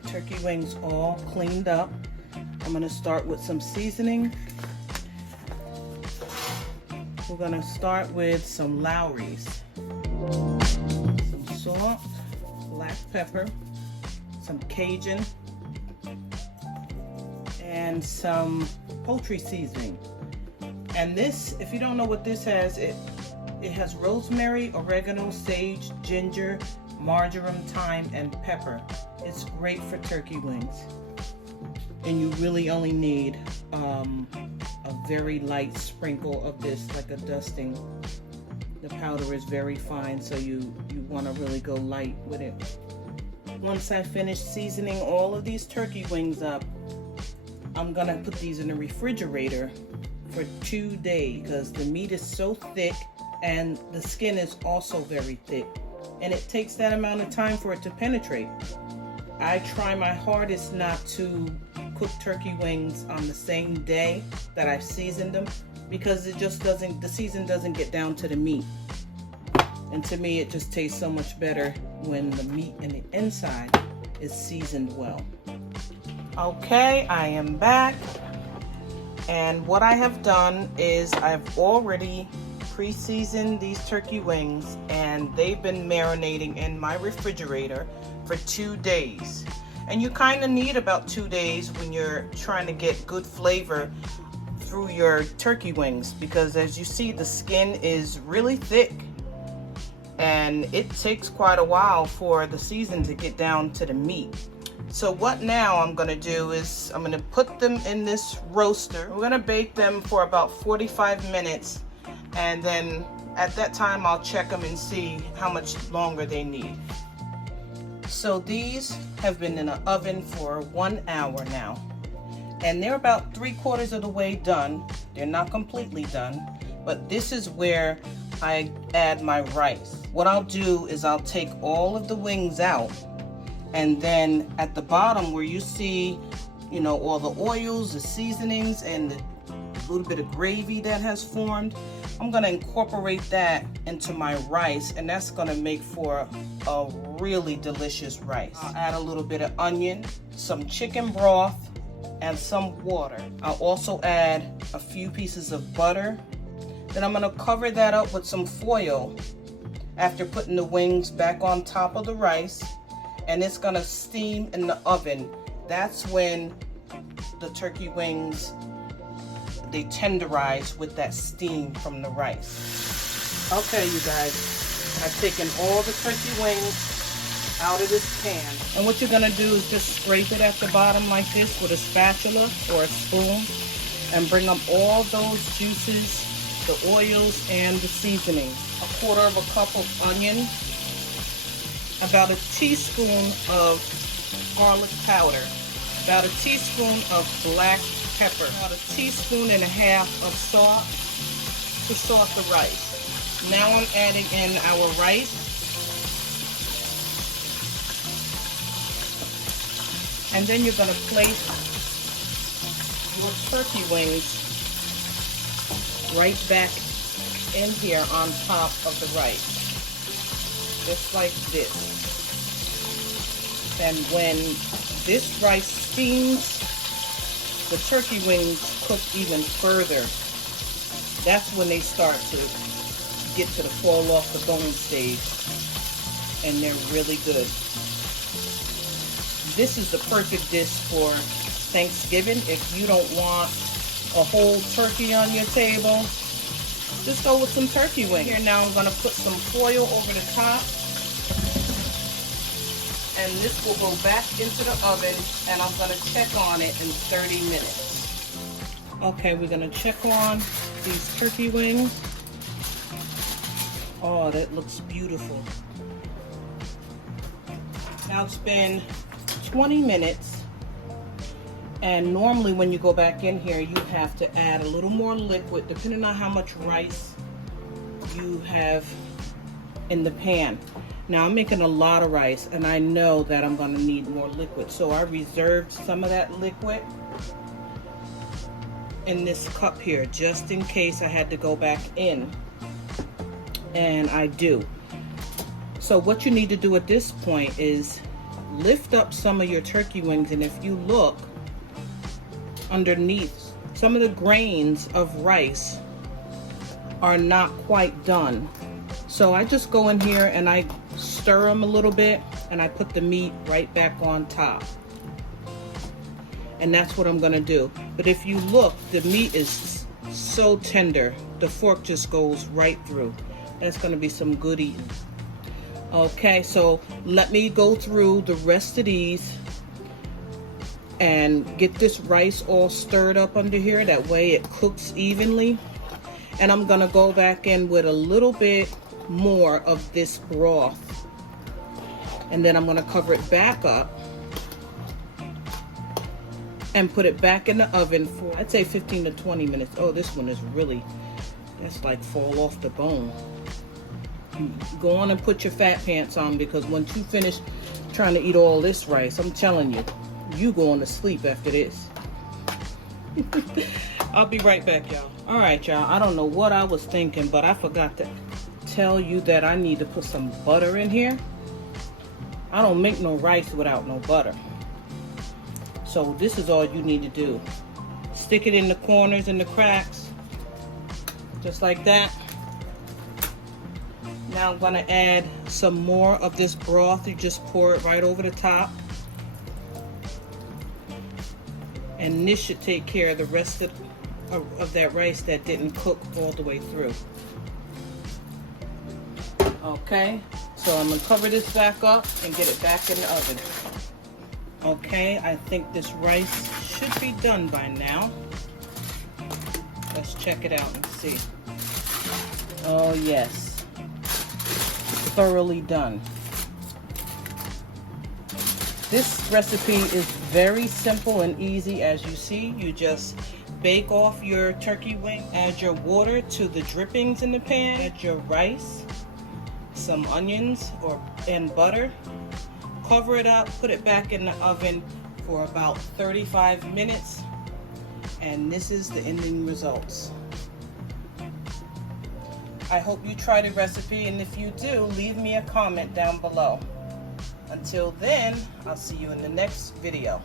the turkey wings all cleaned up. I'm gonna start with some seasoning. We're gonna start with some Lawry's, some salt, black pepper, some Cajun, and some poultry seasoning. And this, if you don't know what this has, it has rosemary, oregano, sage, ginger, marjoram, thyme, and pepper. It's great for turkey wings. And you really only need a very light sprinkle of this, like a dusting. The powder is very fine, so you want to really go light with it. Once I finish seasoning all of these turkey wings up, I'm gonna put these in the refrigerator for 2 days because the meat is so thick and the skin is also very thick, and it takes that amount of time for it to penetrate. I try my hardest not to cook turkey wings on the same day that I've seasoned them, because it just doesn't, the season doesn't get down to the meat. And to me, it just tastes so much better when the meat in the inside is seasoned well. Okay, I am back. And what I have done is I've already pre-seasoned these turkey wings, and they've been marinating in my refrigerator for 2 days. And you kind of need about 2 days when you're trying to get good flavor through your turkey wings, because as you see, the skin is really thick and it takes quite a while for the season to get down to the meat. So what now I'm gonna do is I'm gonna put them in this roaster. We're gonna bake them for about 45 minutes, and then at that time I'll check them and see how much longer they need. So these have been in the oven for 1 hour now, and they're about 3/4 of the way done. They're not completely done, but this is where I add my rice. What I'll do is I'll take all of the wings out, and then at the bottom where you see, you know, all the oils, the seasonings, and the little bit of gravy that has formed, I'm gonna incorporate that into my rice, and that's gonna make for a really delicious rice. I'll add a little bit of onion, some chicken broth, and some water. I'll also add a few pieces of butter. Then I'm gonna cover that up with some foil after putting the wings back on top of the rice, and it's gonna steam in the oven. That's when the turkey wings, they tenderize with that steam from the rice. Okay, you guys, I've taken all the turkey wings out of this pan. And what you're gonna do is just scrape it at the bottom like this with a spatula or a spoon, and bring up all those juices, the oils, and the seasoning. 1/4 cup of onion, about a teaspoon of garlic powder, about a teaspoon of black pepper, about 1.5 teaspoons of salt to salt the rice. Now I'm adding in our rice, and then you're going to place your turkey wings right back in here on top of the rice, just like this. And when this rice steams, the turkey wings cook even further. That's when they start to get to the fall off the bone stage, and they're really good. This is the perfect dish for Thanksgiving. If you don't want a whole turkey on your table, just go with some turkey wings. Here now I'm gonna put some foil over the top, and this will go back into the oven, and I'm gonna check on it in 30 minutes. Okay, we're gonna check on these turkey wings. Oh, that looks beautiful. Now it's been 20 minutes, and normally when you go back in here, you have to add a little more liquid depending on how much rice you have in the pan. Now I'm making a lot of rice, and I know that I'm going to need more liquid, so I reserved some of that liquid in this cup here just in case I had to go back in, and I do. So what you need to do at this point is lift up some of your turkey wings, and if you look underneath, some of the grains of rice are not quite done. So I just go in here and I stir them a little bit, and I put the meat right back on top. And that's what I'm gonna do. But if you look, the meat is so tender, the fork just goes right through. That's gonna be some good eating. Okay, so let me go through the rest of these and get this rice all stirred up under here. That way it cooks evenly. And I'm gonna go back in with a little bit more of this broth. And then I'm gonna cover it back up and put it back in the oven for, I'd say 15 to 20 minutes. Oh, this one is really, that's like fall off the bone. Go on and put your fat pants on, because once you finish trying to eat all this rice, I'm telling you, you going to sleep after this. I'll be right back, y'all. All right, y'all, I don't know what I was thinking, but I forgot to tell you that I need to put some butter in here. I don't make no rice without no butter. So this is all you need to do. Stick it in the corners and the cracks, just like that. Now I'm gonna add some more of this broth. You just pour it right over the top. And this should take care of the rest of that rice that didn't cook all the way through. Okay, so I'm gonna cover this back up and get it back in the oven. Okay, I think this rice should be done by now. Let's check it out and see. Oh yes, thoroughly done. This recipe is very simple and easy. As you see, you just bake off your turkey wing, add your water to the drippings in the pan, add your rice, some onions and butter, cover it up, put it back in the oven for about 35 minutes, and this is the ending results. I hope you try the recipe, and if you do, leave me a comment down below. Until then, I'll see you in the next video.